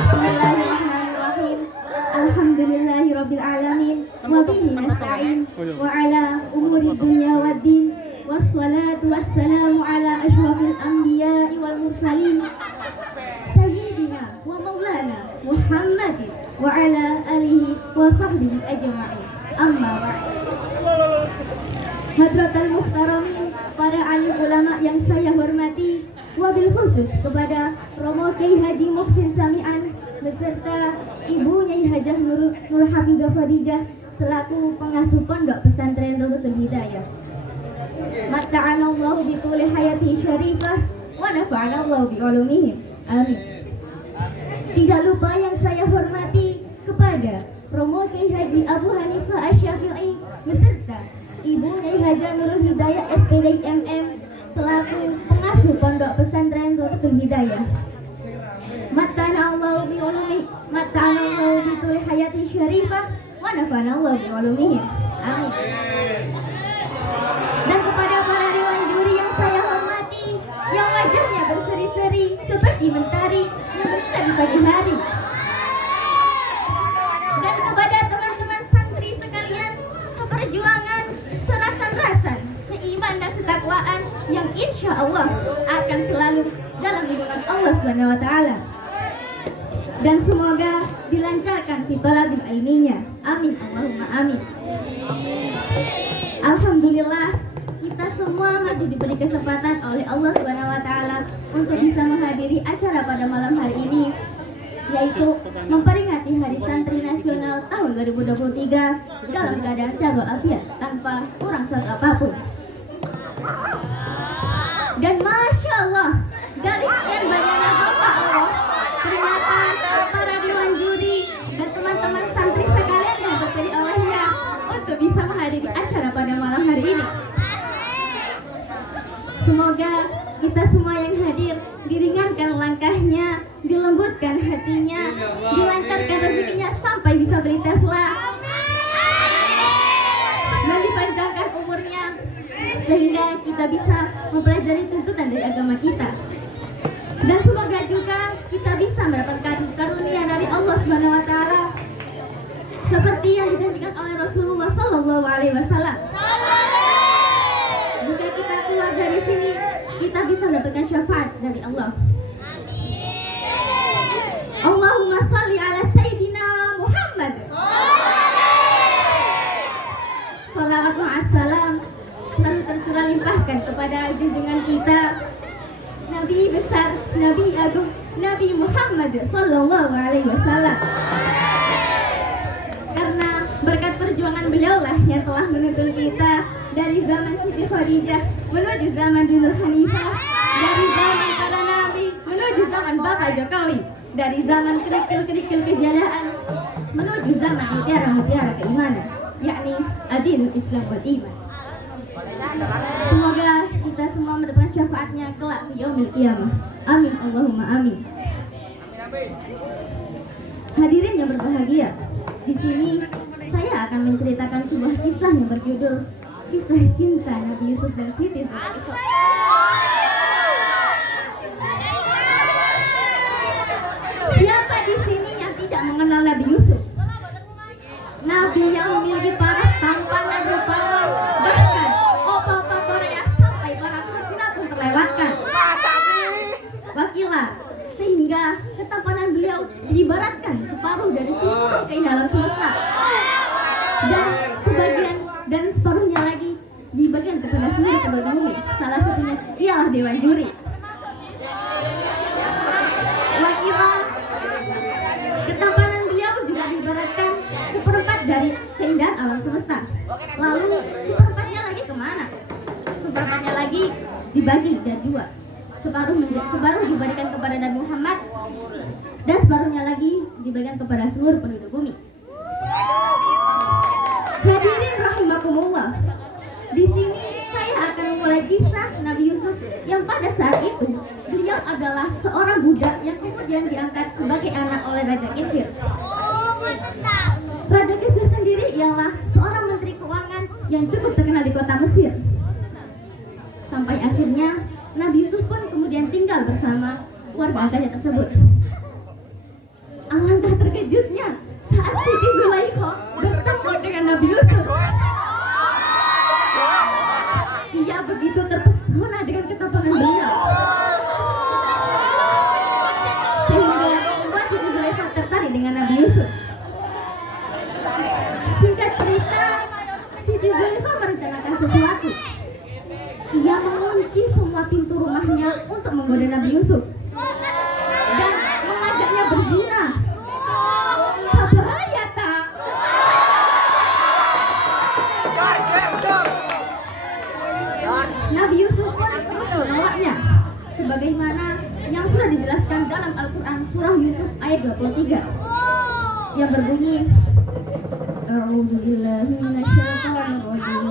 Bismillahirrahmanirrahim. Alhamdulillahirabbil alamin wa bihi nasta'in wa ala umuri dunya waddin wassalatu wassalamu ala asyrafil anbiya'i wal mursalin sayyidina wa maulana Muhammadin wa ala alihi wa sahbihi ajma'in. Amma ba'd. Hadratal muhtaramin, para alim ulama yang saya hormati, wabil khusus kepada Romo Kiai Haji Muhsin Sami'an beserta Ibu Nyai Hajah Nur Hafidah Khadijah selaku pengasuh pondok pesantren Nurul Hidayah. Matta'anallahu bi tuli hayati syarifah wa nafa'anallahu bi ulumihim. Amin. Tidak lupa yang saya hormati kepada Romo Kiai Haji Abu Hanifah Asy-Syafi'i beserta Ibu Nyai Hajah Nurul Hidayah SPD MM selaku pengasuh pondok pesantren Nurul Hidayah. Matta'anallahu bi ulumi, matta'anallahu bi tuli hayati syarifah wa nafa'anallahu bi ulumihim. Amin. Dan kepada para dewan juri yang saya hormati, yang wajahnya berseri-seri seperti mentari yang bersinar di pagi hari. Dan kepada teman-teman santri sekalian, seperjuangan, serasan-rasan, seiman dan setakwaan yang insya Allah akan selalu dalam lindungan Allah Subhanahu wa Ta'ala. Dan semoga dilancarkan fi thalabil ilminya. Amin Allahumma amin. Alhamdulillah, kita semua masih diberi kesempatan oleh Allah Subhanahu wa Ta'ala untuk bisa menghadiri acara pada malam hari ini, yaitu memperingati Hari Santri Nasional tahun 2023 dalam keadaan sehat walafiat tanpa kurang suatu apapun. Dan Masya Allah, dari sekian banyaknya Bapak Allah, ternyata para dewan juri dan teman-teman santri sekalian yang terpilih olehnya untuk bisa menghadiri acara pada malam hari ini. Semoga kita semua yang hadir diringankan langkahnya, dilembutkan hatinya, dilancarkan rezekinya sampai bisa beli Tesla, dan dipanjangkan umurnya sehingga kita bisa mempelajari tuntutan dari agama kita. Dan semoga juga kita bisa mendapatkan karunia dari Allah Subhanahu wa Ta'ala seperti yang dijanjikan oleh Rasulullah Sallallahu Alaihi Wasallam. Jika kita keluar dari sini, kita bisa mendapatkan syafaat dari Allah. Allahumma sholli ala Sayyidina Muhammad. Salawat wa'assalam selalu tercurah limpahkan kepada junjungan kita, Nabi besar, Nabi agung, Nabi Muhammad Sallallahu Alaihi Wasallam. Karena berkat perjuangan beliaulah yang telah menuntun kita dari zaman Siti Khadijah menuju zaman Nurul Hanifah, dari zaman para nabi menuju zaman Bapak Jokowi, dari zaman kerikil-kerikil kejayaan menuju zaman mutiara-mutiara keimanan, yakni adilul Islam wal iman. Semoga kita semua mendapatkan syafaatnya kelak di yaumil qiyamah. Amin Allahumma amin. Hadirin yang berbahagia, di sini saya akan menceritakan sebuah kisah yang berjudul Kisah Cinta Nabi Yusuf dan Siti Zulaikha. Siapa di sini yang tidak mengenal Nabi Yusuf? Nabi yang memiliki paras tampanan rupawan, bahkan opa-opa Korea sampai para Filipina pun terlewatkan. Wakilah, sehingga ketampanan beliau diibaratkan separuh dari seluruh keindahan semesta, dan separuhnya lagi dibagikan kepada seluruh penduduk. Salah satunya ialah dewan juri. Wakilah, ketampanan beliau juga diibaratkan seperempat dari keindahan alam semesta. Lalu seperempatnya lagi kemana? Seperempatnya lagi dibagi dan dua. Separuh diberikan kepada Nabi Muhammad dan separuhnya lagi diberikan kepada seluruh penduduk bumi. Hadirin rahimakumullah, di sini saya akan memulai kisah Nabi Yusuf yang pada saat itu beliau adalah seorang budak yang kemudian diangkat sebagai anak oleh Raja Kefir. Raja Kefir sendiri ialah seorang menteri keuangan yang cukup terkenal di kota Mesir. Sampai akhirnya Nabi Yusuf pun kemudian tinggal bersama warga aganya tersebut. Alangkah terkejutnya saat Siti Zulaikha bertemu dengan Nabi Yusuf. Ia begitu terpesona dengan ketampanan beliau, sehingga membuat Siti Zulaikha tertarik dengan Nabi Yusuf. Singkat cerita, Siti Zulaikha merencanakan sesuatu. Ia mengunci semua pintu rumahnya untuk menggoda Nabi Yusuf dan mengajaknya berzina. Bahaya tak? Nabi Yusuf pun terus menolaknya, sebagaimana yang sudah dijelaskan dalam Al-Quran surah Yusuf ayat 23 yang berbunyi, A'udzubillahi minasyaitonirrajim.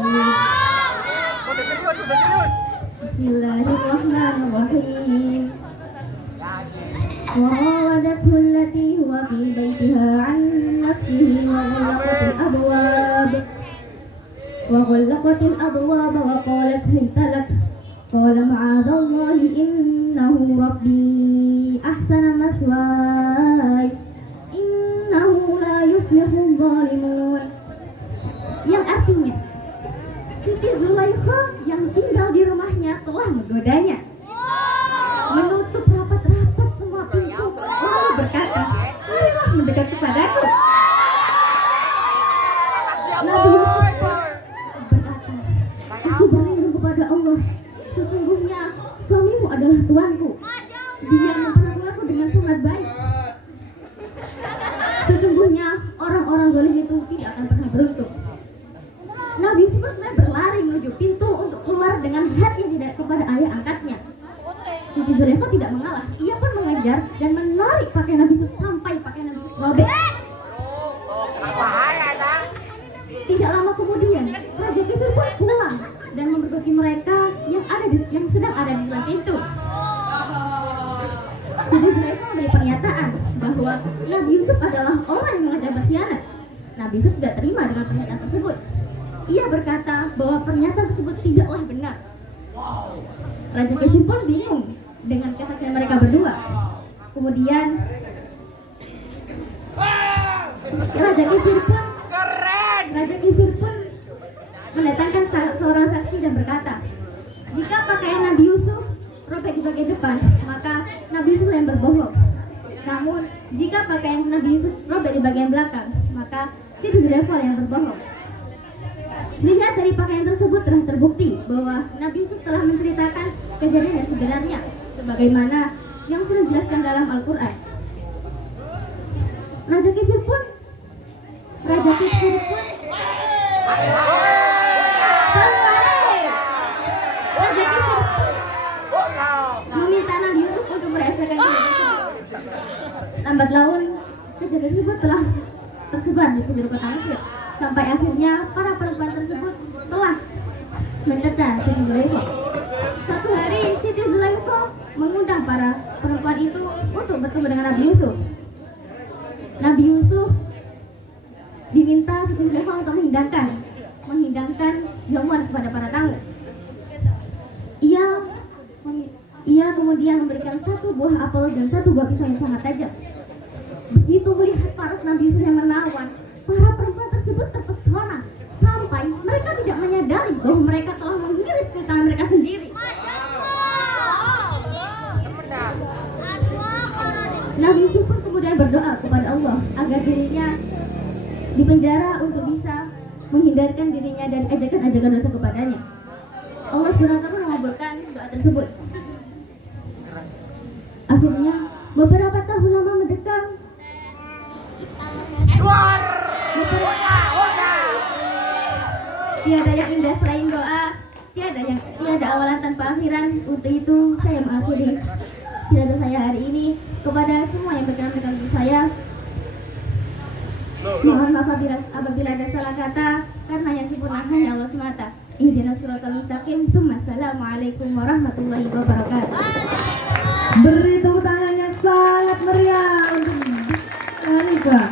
Bismillahirrahmanirrahim. وراودته التي هو في بيتها عن نفسه وغلقت الأبواب وقالت هيت لك قال معاذ الله إنه ربي أحسن مثواي إنه لا يفلح الظالمون. Yang artinya Siti Zulaikha yang tinggal di rumahnya telah menggodanya, menutup rapat-rapat semua pintu, lalu berkata, marilah mendekat kepadaku. Nabi Yusuf berkata, aku berlindung kepada Allah, sesungguhnya suamimu adalah tuanku, dia memperlakukanku dengan sangat baik. Sesungguhnya orang-orang zalim itu tidak akan pernah beruntung. Nabi Yusuf berlari menuju pintu untuk keluar dengan hati yang tidak kepada ayah angkatnya. Siti Zulaikha tidak mengalah, ia pun mengejar dan menarik pakaian Nabi Yusuf sampai pakaian Nabi Yusuf robek. Tidak lama kemudian, Raja Kefir pun pulang dan memergoki mereka yang sedang ada di sebelah pintu. Siti Zulaikha memberi pernyataan bahwa Nabi Yusuf adalah orang yang mengajak berkhianat. Nabi Yusuf tidak terima dengan pernyataan tersebut. Ia berkata bahwa pernyataan tersebut tidaklah benar. Raja Kefir pun bingung dengan kesaksian mereka berdua. Kemudian Raja Kefir pun mendatangkan seorang saksi dan berkata, jika pakaian Nabi Yusuf robek di bagian depan, maka Nabi Yusuf yang berbohong. Namun jika pakaian Nabi Yusuf robek di bagian belakang, maka Siti Zulaikha yang berbohong. Lihat dari pakaian tersebut telah terbukti bahwa Nabi Yusuf telah menceritakan kejadian yang sebenarnya, sebagaimana yang sudah dijelaskan dalam Al-Quran. Raja Kefir pun meminta Nabi Yusuf untuk merasakan kejadian. Lambat laun, kejadian tersebut telah tersebar di penjuru kota Mesir. Sampai akhirnya para perempuan tersebut telah mencecar Siti Zulaikha. Suatu hari Siti Zulaikha mengundang para perempuan itu untuk bertemu dengan Nabi Yusuf. Nabi Yusuf diminta Siti Zulaikha untuk menghidangkan jamuan kepada para tamu. Ia kemudian memberikan satu buah apel dan satu buah pisau yang sangat tajam. Begitu melihat paras Nabi Yusuf yang menawan, para perempuan tersebut terpesona sampai mereka tidak menyadari bahwa mereka telah mengiris kulit tangan mereka sendiri. Nabi Yusuf pun kemudian berdoa kepada Allah agar dirinya dipenjara untuk bisa menghindarkan dirinya dan ajakan-ajakan dosa kepadanya. Allah SWT mengabulkan doa tersebut. Akhirnya beberapa tahun lama mendekam. Tiada yang indah selain doa, tiada awalan tanpa akhiran. Untuk itu saya mengakhiri pidato saya hari ini kepada semua yang berkenan dengan saya. Mohon maaf apabila ada salah kata, karena yang sempurna hanya Allah semata. Ihdinas siratal mustaqim. Assalamualaikum warahmatullahi wabarakatuh. Beri tepuk tangan yang sangat meriah untuk Alika.